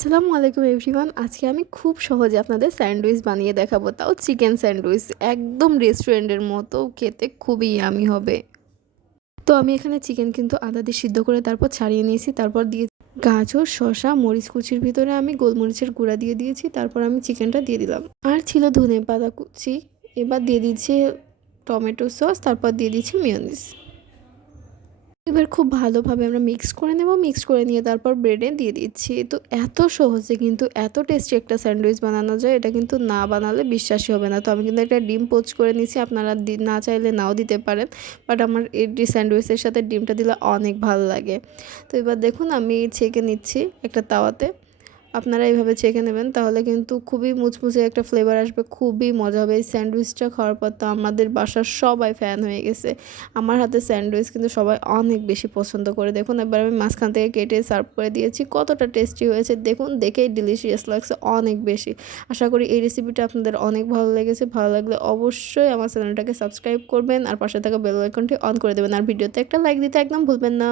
আসসালামু আলাইকুম এভরিওয়ান। আজকে আমি খুব সহজে আপনাদের স্যান্ডউইচ বানিয়ে দেখাবো, তাও চিকেন স্যান্ডউইচ। একদম রেস্টুরেন্টের মতো খেতে খুবই ইয়ামি হবে। তো আমি এখানে চিকেন কিন্তু আদা দিয়ে সিদ্ধ করে তারপর ছাড়িয়ে নিয়েছি। তারপর দিয়ে গাজর, শসা, মরিচ কুচির ভিতরে আমি গোলমরিচের গুঁড়া দিয়ে দিয়েছি। তারপর আমি চিকেনটা দিয়ে দিলাম। আর ছিল ধনেপাতা কুচি। এবার দিয়ে দিচ্ছি টমেটো সস, তারপর দিয়ে দিচ্ছি মেয়োনিজ। এবার খুব ভালোভাবে আমরা মিক্স করে নেব। মিক্স করে নিয়ে তারপর ব্রেডে দিয়ে দিচ্ছি। তো এত সহজে কিন্তু এত টেস্টি একটা স্যান্ডউইচ বানানো যায়, এটা কিন্তু না বানালে বিশ্বাসই হবে না। তো আমি কিন্তু একটা ডিম পোচ করে নিয়েছি, আপনারা না চাইলে নাও দিতে পারেন, বাট আমার এই স্যান্ডউইচের সাথে ডিমটা দিলে অনেক ভালো লাগে। তো এবার দেখুন আমি ছেঁকে নিচ্ছি একটা তাওয়াতে। আপনারা এইভাবে ছেঁকে নেবেন, তাহলে কিন্তু খুবই মুচমুচে একটা ফ্লেভার আসবে, খুবই মজা হবে। এই স্যান্ডউইচটা খাওয়ার পর তো আমাদের বাসার সবাই ফ্যান হয়ে গেছে। আমার হাতে স্যান্ডউইচ কিন্তু সবাই অনেক বেশি পছন্দ করে। দেখুন এবার আমি মাঝখান থেকে কেটে সার্ভ করে দিয়েছি। কতটা টেস্টি হয়েছে দেখুন, দেখেই ডিলিশিয়াস লাগছে অনেক বেশি। আশা করি এই রেসিপিটা আপনাদের অনেক ভালো লেগেছে। ভালো লাগলে অবশ্যই আমার চ্যানেলটাকে সাবস্ক্রাইব করবেন আর পাশে থাকা বেল আইকনটি অন করে দেবেন, আর ভিডিওতে একটা লাইক দিতে একদম ভুলবেন না।